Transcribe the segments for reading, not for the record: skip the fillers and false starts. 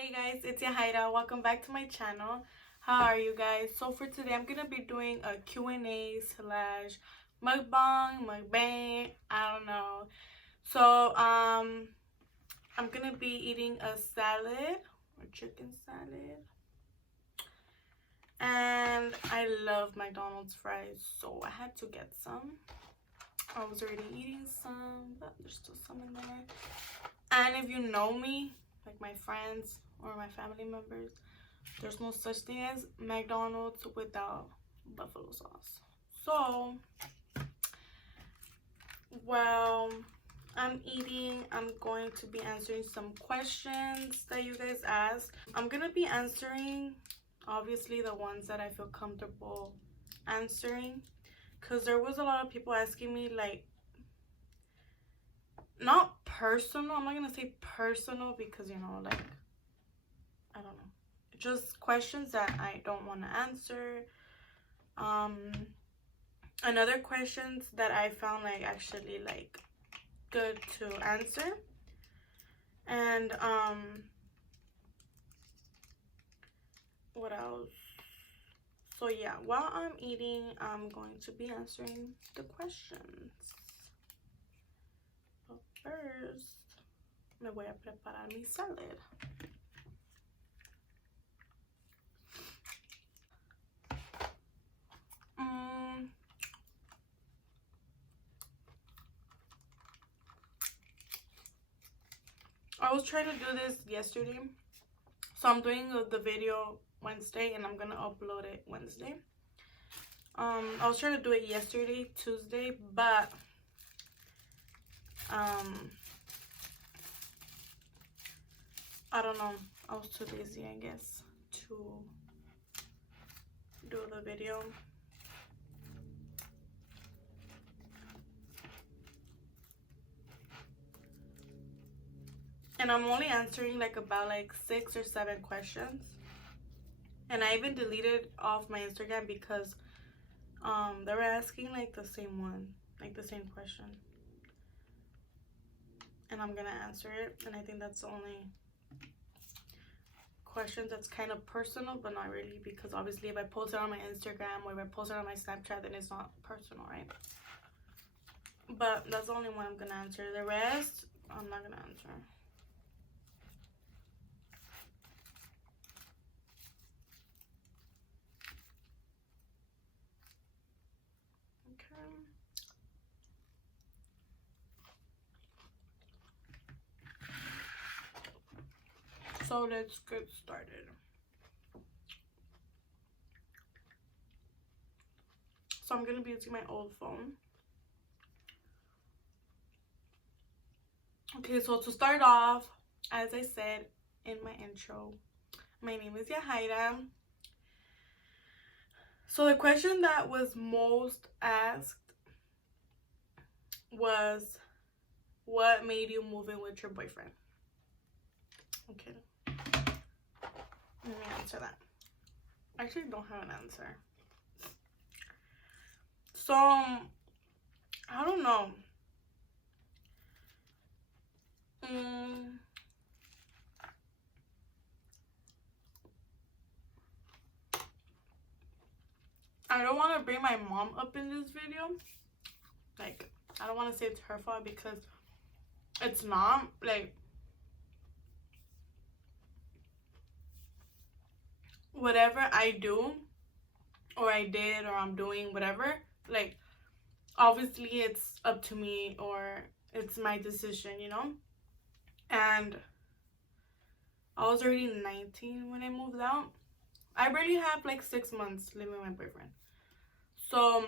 Hey guys, it's Yahaira. Welcome back to my channel. How are you guys? So for today, I'm gonna be doing a Q&A slash mukbang. I don't know. So I'm gonna be eating a salad or chicken salad, and I love McDonald's fries, so I had to get some. I was already eating some, but there's still some in there. And if you know me, like my friends or my family members, there's no such thing as McDonald's without buffalo sauce. So, while I'm eating, I'm going to be answering some questions that you guys asked. I'm gonna be answering, obviously, the ones that I feel comfortable answering, because there was a lot of people asking me, like, not personal, I'm not gonna say personal because, like, I don't know, just questions that I don't want to answer. Another questions that I found like actually like good to answer. And what else? So yeah, while I'm eating, I'm going to be answering the questions. But first, me voy a preparar mi salad. I was trying to do this yesterday, so I'm doing the video Wednesday and I'm gonna upload it Wednesday. I was trying to do it yesterday, Tuesday, but I don't know, I was too lazy, I guess, to do the video. And I'm only answering like about like 6 or 7 questions. And I even deleted off my Instagram because they were asking like the same one, like the same question. And I'm gonna answer it. And I think that's the only question that's kind of personal, but not really, because obviously if I post it on my Instagram or if I post it on my Snapchat, then it's not personal, right? But that's the only one I'm gonna answer. The rest, I'm not gonna answer. So let's get started. So I'm gonna be using my old phone. Okay, so to start off, as I said in my intro, my name is Yahaira. So the question that was most asked was, what made you move in with your boyfriend? Okay, let me answer that. I actually don't have an answer. So, I don't know. I don't want to bring my mom up in this video. Like, I don't want to say it's her fault because it's not. Like, whatever I do or I did or I'm doing, whatever, like, obviously it's up to me or it's my decision, And I was already 19 when I moved out. I barely have like 6 months living with my boyfriend. So,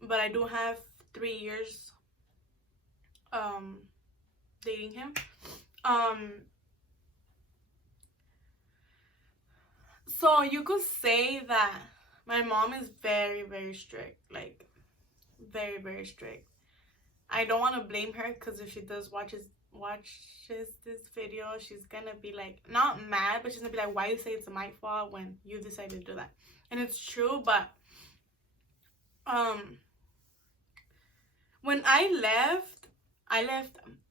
but I do have 3 years dating him. So you could say that my mom is very, very strict. Like, very, very strict. I don't want to blame her because if she does watches this video, she's gonna be like, not mad, but she's gonna be like, why you say it's my fault when you decided to do that? And it's true, but when I left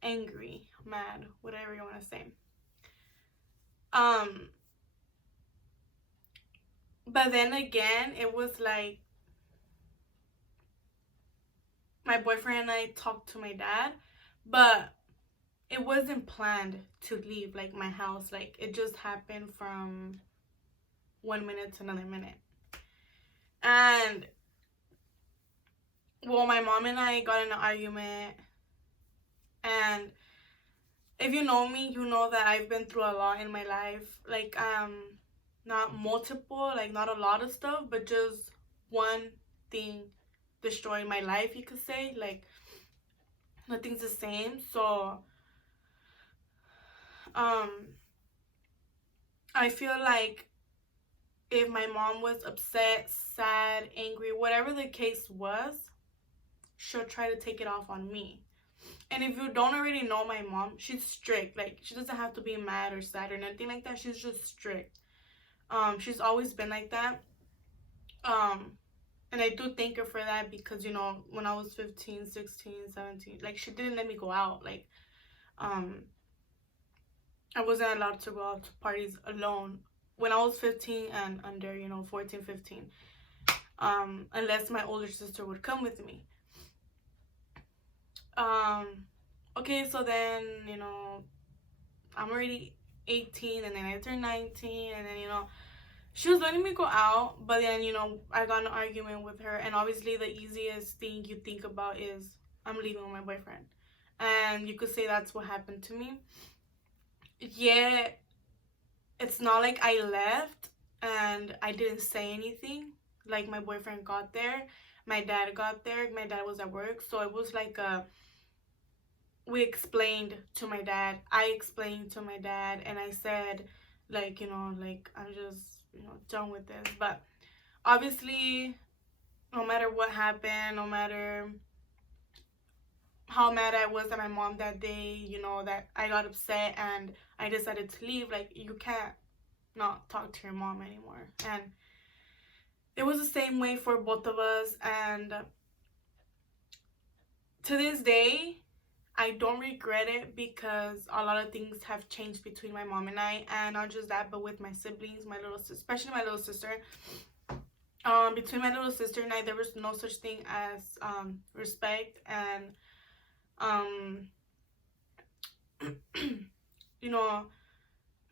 angry, mad, whatever you want to say. Um, but then again, it was like my boyfriend and I talked to my dad, but it wasn't planned to leave like my house. Like it just happened from 1 minute to another minute. And well, my mom and I got in an argument, and if you know me, you know that I've been through a lot in my life. Like not multiple, like not a lot of stuff, but just one thing destroying my life, you could say. Like nothing's the same. So um I feel like if my mom was upset, sad, angry, whatever the case was, she'll try to take it off on me. And if you don't already know my mom, she's strict. Like she doesn't have to be mad or sad or anything like that. She's just strict. She's always been like that. Um, and I do thank her for that because, you know, when I was 15, 16, 17, like she didn't let me go out. Like, um, I wasn't allowed to go out to parties alone when I was 15 and under, you know, 14, 15. Unless my older sister would come with me. Okay, so then, you know, I'm already 18 and then I turned 19 and then, you know, she was letting me go out, but then, you know, I got in an argument with her, and obviously the easiest thing you think about is I'm leaving with my boyfriend. And you could say that's what happened to me. Yeah, it's not like I left and I didn't say anything. Like my boyfriend got there, my dad got there, my dad was at work, so it was like we explained to my dad, I explained to my dad, and I said, like, you know, like I'm just, you know, done with this. But obviously, no matter what happened, no matter how mad I was at my mom that day, you know, that I got upset and I decided to leave, like you can't not talk to your mom anymore. And it was the same way for both of us, and to this day I don't regret it because a lot of things have changed between my mom and I, and not just that, but with my siblings, my little sister, especially my little sister. Between my little sister and I, there was no such thing as respect, and you know,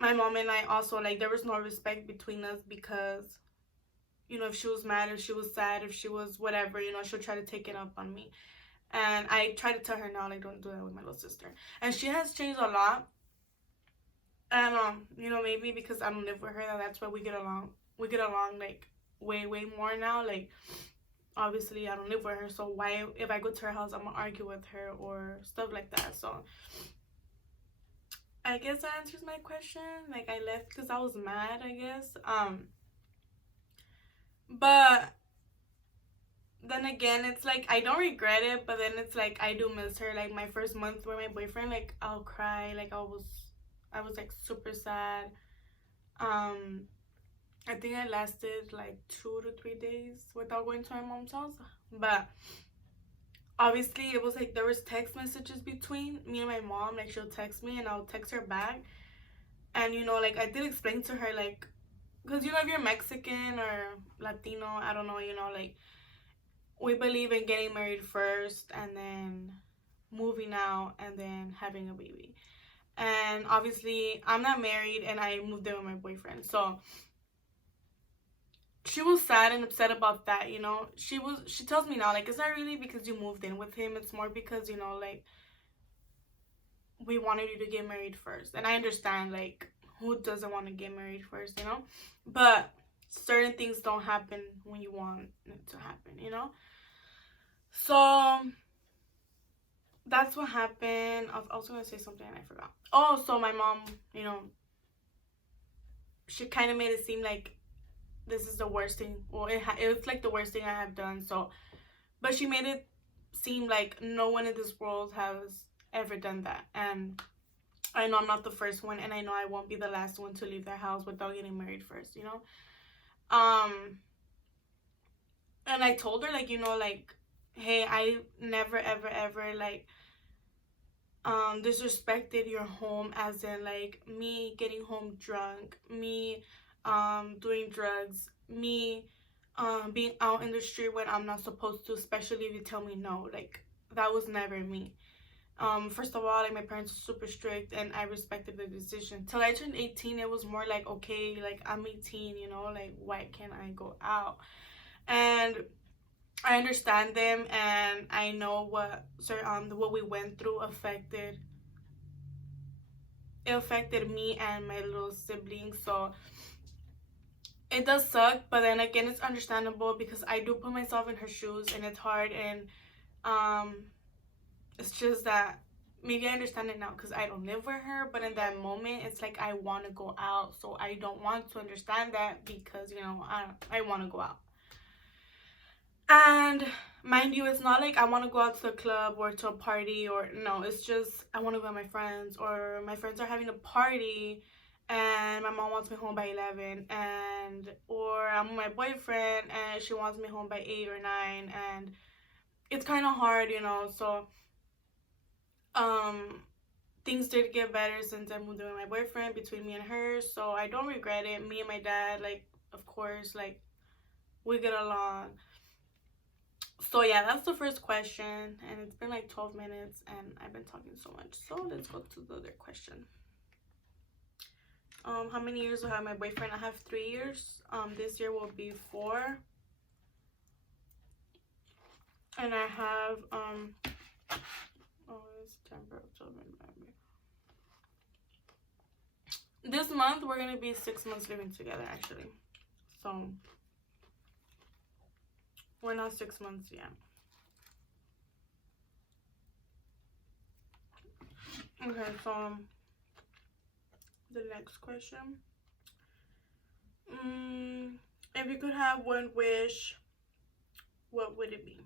my mom and I also, like, there was no respect between us because, you know, if she was mad, if she was sad, if she was whatever, you know, she'll try to take it up on me. And I try to tell her now, like, don't do that with my little sister. And she has changed a lot. And you know, maybe because I don't live with her, that's why we get along. We get along like way, way more now. Like, obviously I don't live with her, so why, if I go to her house, I'm gonna argue with her or stuff like that. So I guess that answers my question. Like, I left because I was mad, I guess. But then again, it's like I don't regret it, but then it's like I do miss her. Like my first month with my boyfriend, like I'll cry, like I was like super sad. I think I lasted like 2 to 3 days without going to my mom's house. But obviously it was like there was text messages between me and my mom. Like she'll text me and I'll text her back. And you know, like I did explain to her, like, because you know, if you're Mexican or Latino, I don't know, you know, like we believe in getting married first and then moving out and then having a baby. And obviously I'm not married and I moved in with my boyfriend. So she was sad and upset about that, you know. She tells me now, like, it's not really because you moved in with him, it's more because, you know, like, we wanted you to get married first. And I understand, like, who doesn't want to get married first, you know? But certain things don't happen when you want it to happen, you know? So that's what happened. I was gonna say something and I forgot. Oh, so my mom, you know, she kind of made it seem like this is the worst thing. Well, it was like the worst thing I have done. So, but she made it seem like no one in this world has ever done that. And I know I'm not the first one, and I know I won't be the last one to leave their house without getting married first, you know? And I told her, like, you know, like, hey, I never, ever, ever, like, disrespected your home, as in like me getting home drunk, me doing drugs, me being out in the street when I'm not supposed to, especially if you tell me no. Like, that was never me. First of all, like, my parents were super strict and I respected the decision. Till I turned 18, it was more like, okay, like, I'm 18, you know, like, why can't I go out? And I understand them, and I know what we went through affected me and my little siblings. So it does suck, but then again, it's understandable because I do put myself in her shoes, and it's hard. And um it's just that maybe I understand it now because I don't live with her, but in that moment it's like I want to go out, so I don't want to understand that because, you know, I want to go out. And mind you, it's not like I want to go out to the club or to a party, or no, it's just I want to go with my friends, or my friends are having a party and my mom wants me home by 11, and or I'm with my boyfriend and she wants me home by 8 or 9, and it's kind of hard, you know. So um things did get better since I moved in with my boyfriend, between me and her, so I don't regret it. Me and my dad, like, of course, like, we get along. So yeah, that's the first question, and it's been like 12 minutes and I've been talking so much. So let's go to the other question. How many years do I have my boyfriend? I have 3 years. This year will be 4. And I have September, October, November. This month we're gonna be 6 months living together, actually. So we're not 6 months yet. Okay, so the next question. If you could have one wish, what would it be?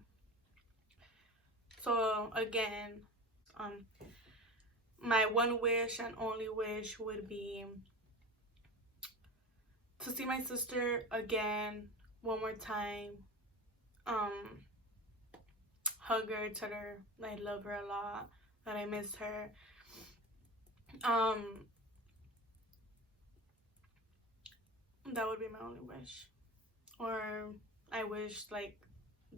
So again, my one wish and only wish would be to see my sister again one more time. Hug her, tell her I love her a lot, that I miss her. That would be my only wish. Or I wish like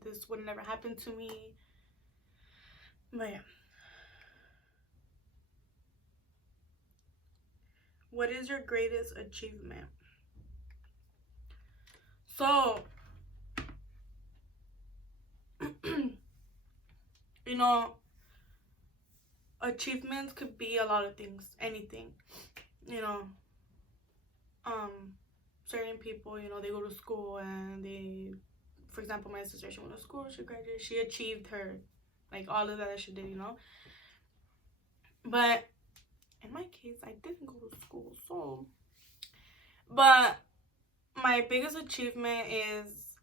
this would never happen to me. But yeah. What is your greatest achievement? So you know, achievements could be a lot of things, anything. You know, certain people, you know, they go to school and they, for example, my sister, she went to school, she graduated, she achieved her, like, all of that she did, you know. But in my case, I didn't go to school, so. But my biggest achievement is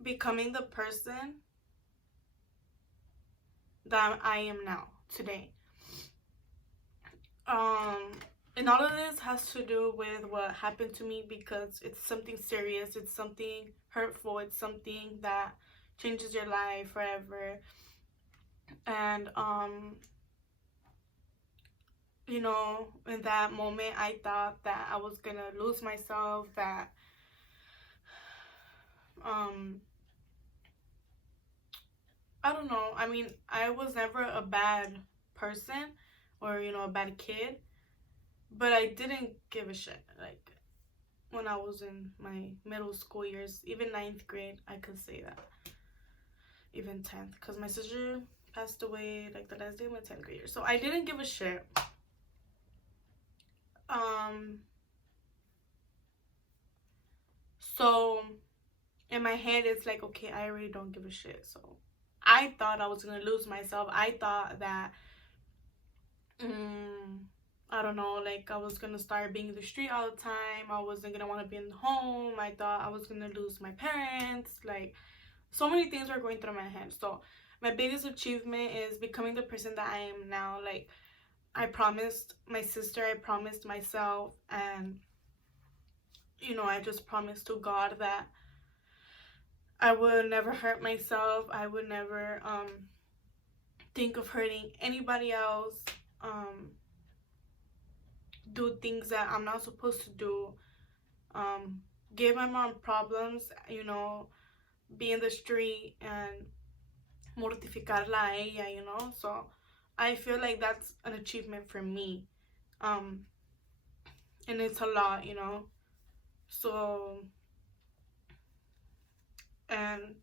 becoming the person that I am now, today. And all of this has to do with what happened to me, because it's something serious, it's something hurtful, it's something that changes your life forever. And you know, in that moment I thought that I was gonna lose myself, that I don't know, I mean, I was never a bad person or, you know, a bad kid, but I didn't give a shit. Like, when I was in my middle school years, even 9th grade, I could say that, even 10th, because my sister passed away like the last day of my 10th grade year, so I didn't give a shit. So in my head it's like, okay, I really don't give a shit. So I thought I was gonna lose myself. I thought that I don't know, like, I was gonna start being in the street all the time. I wasn't gonna want to be in the home. I thought I was gonna lose my parents. Like, so many things were going through my head. So my biggest achievement is becoming the person that I am now. Like, I promised my sister, I promised myself, and you know, I just promised to God that I would never hurt myself. I would never think of hurting anybody else, do things that I'm not supposed to do, um, give my mom problems, be in the street and mortificarla a ella. So I feel like that's an achievement for me. Um, and it's a lot. So, and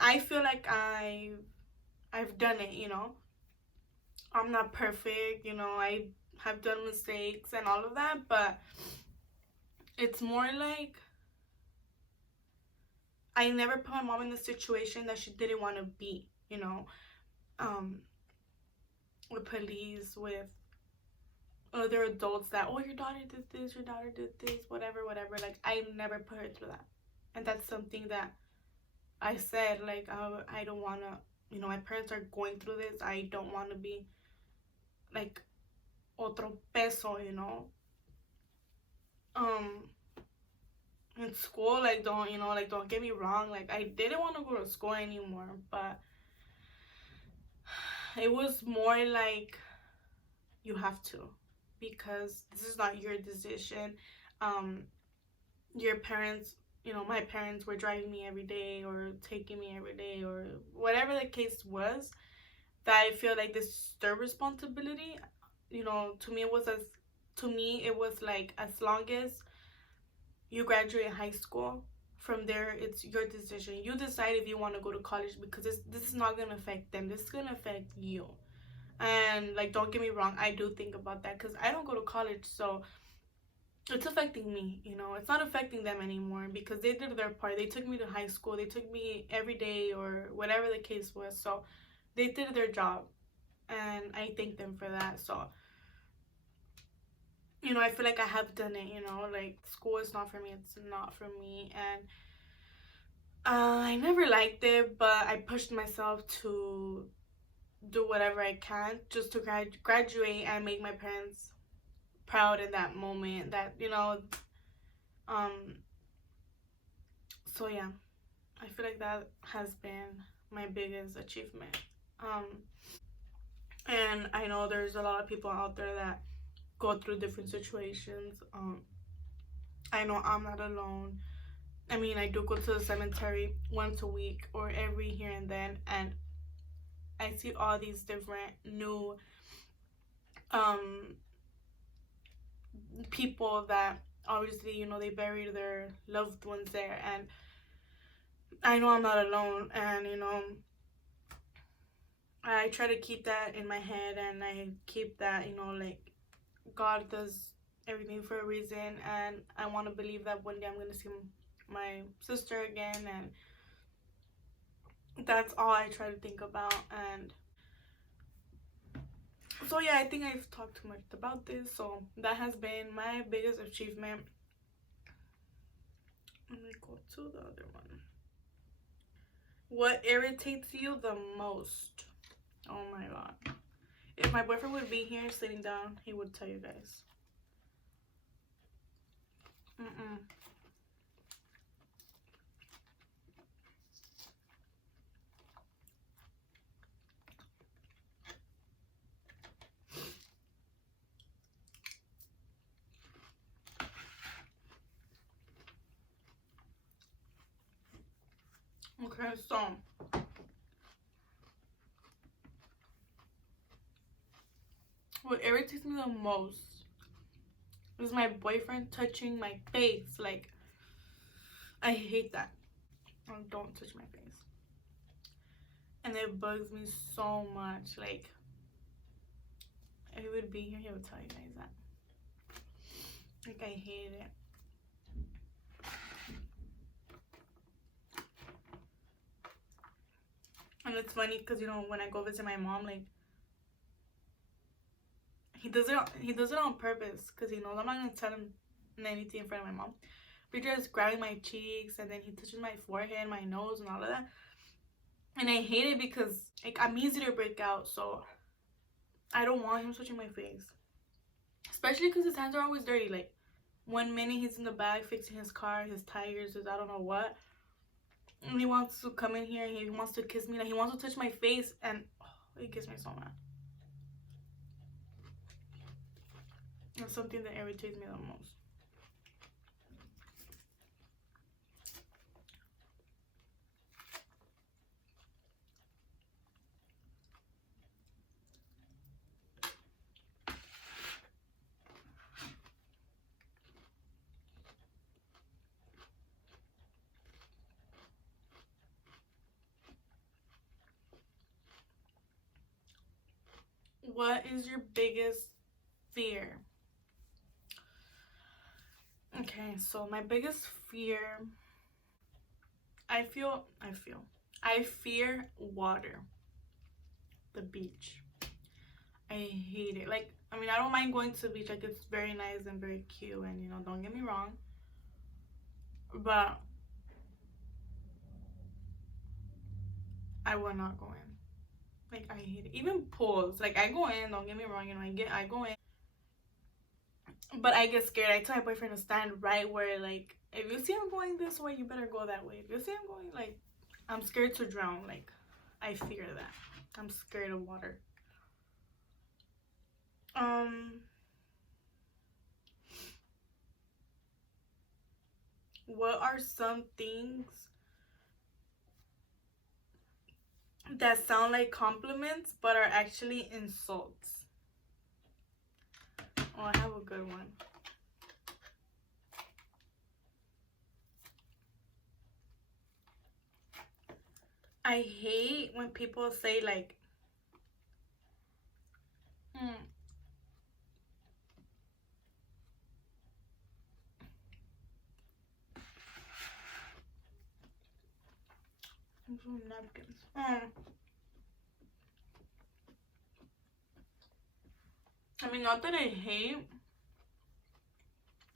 I feel like I've done it. I'm not perfect. I have done mistakes and all of that, but it's more like I never put my mom in a situation that she didn't want to be. Um, with police, with other adults that, oh, your daughter did this, your daughter did this, whatever, whatever. Like, I never put her through that. And that's something that I said, like, I don't want to, my parents are going through this. I don't want to be, like, otro peso. Um, in school, like, don't get me wrong. Like, I didn't want to go to school anymore, but it was more like, you have to, because this is not your decision. Your parents, my parents were driving me every day or taking me every day or whatever the case was, that I feel like this is their responsibility. To me it was like, as long as you graduate high school, from there it's your decision. You decide if you want to go to college, because this is not going to affect them. This is going to affect you. And, like, don't get me wrong, I do think about that, because I don't go to college, so it's affecting me. It's not affecting them anymore, because they did their part. They took me to high school, they took me every day, or whatever the case was. So they did their job, and I thank them for that. So I feel like I have done it. Like, school is not for me, it's not for me. And I never liked it, but I pushed myself to do whatever I can just to graduate and make my parents proud in that moment. Um so yeah, I feel like that has been my biggest achievement. And I know there's a lot of people out there that go through different situations. I know I'm not alone. I mean, I do go to the cemetery once a week or every here and then, and I see all these different new um people that obviously, they buried their loved ones there. And I know I'm not alone. And I try to keep that in my head, and I keep that, like, God does everything for a reason. And I want to believe that one day I'm going to see my sister again. And that's all I try to think about. And so yeah, I think I've talked too much about this. So that has been my biggest achievement. Let me go to the other one. What irritates you the most? Oh my god. If my boyfriend would be here sitting down, he would tell you guys. Okay, so what irritates me the most is my boyfriend touching my face. Like, I hate that. Don't touch my face. And it bugs me so much. Like, if he would be here, he would tell you guys that. Like, I hate it. And it's funny because, when I go visit my mom, like, he does it on purpose, because he knows I'm not gonna tell him anything in front of my mom. But he just grabbing my cheeks, and then he touches my forehead, my nose, and all of that. And I hate it because, like, I'm easy to break out, so I don't want him touching my face. Especially because his hands are always dirty. Like, 1 minute he's in the back fixing his car, his tires, his I don't know what. And he wants to come in here and he wants to kiss me. Like, he wants to touch my face, and he gets me so mad. It's something that irritates me the most. What is your biggest fear? Okay, so my biggest fear, I fear water, the beach. I hate it. Like, I mean, I don't mind going to the beach. Like, it's very nice and very cute, and you know, don't get me wrong. But I will not go in. Like, I hate it. Even pools. Like, I go in, don't get me wrong, you know, I go in. But I get scared. I tell my boyfriend to stand right where, like, if you see him going this way, you better go that way. If you see him going, like, I'm scared to drown. Like, I fear that. I'm scared of water. What are some things that sound like compliments but are actually insults? Oh, I have a good one. I hate when people say, like, some napkins. I mean, not that I hate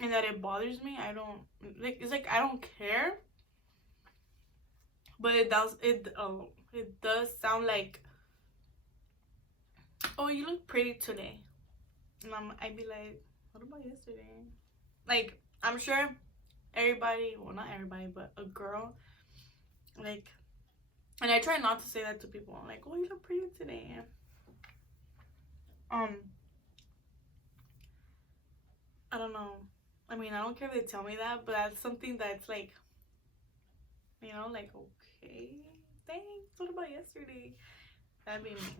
and that it bothers me. I don't, like, it's like I don't care, but it does sound like, oh, you look pretty today. And I'd be like, what about yesterday? Like, I'm sure everybody, well, not everybody, but a girl, like, and I try not to say that to people. I'm like, oh, you look pretty today. I don't know. I mean, I don't care if they tell me that, but that's something that's like, you know, like, okay, thanks. What about yesterday? That'd be me.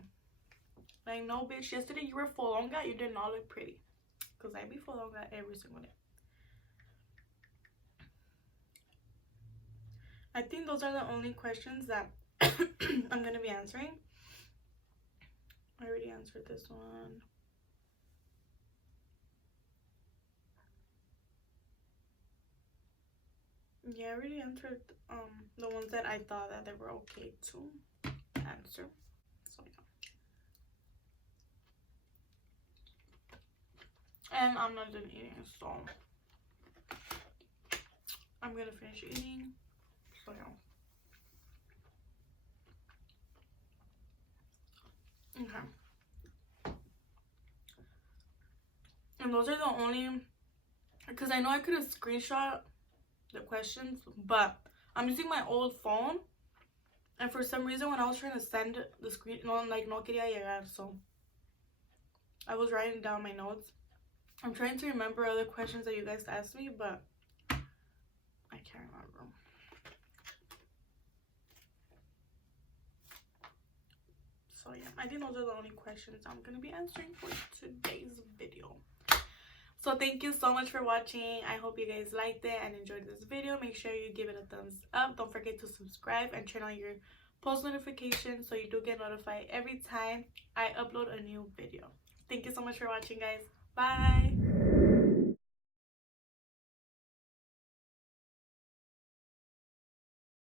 Like, no, bitch, yesterday you were folonga, you did not look pretty. Because I be folonga every single day. I think those are the only questions that I'm going to be answering. I already answered this one. Yeah, I already answered the ones that I thought that they were okay to answer. So yeah. And I'm not done eating, so I'm gonna finish eating. So yeah. Okay. And those are the only, because I know I could have screenshot the questions, but I'm using my old phone, and for some reason when I was trying to send the screen, no quería llegar, so I was writing down my notes. I'm trying to remember other questions that you guys asked me, but I can't remember. So yeah, I think those are the only questions I'm gonna be answering for today's video. So thank you so much for watching. I hope you guys liked it and enjoyed this video. Make sure you give it a thumbs up. Don't forget to subscribe and turn on your post notifications so you do get notified every time I upload a new video. Thank you so much for watching, guys. Bye.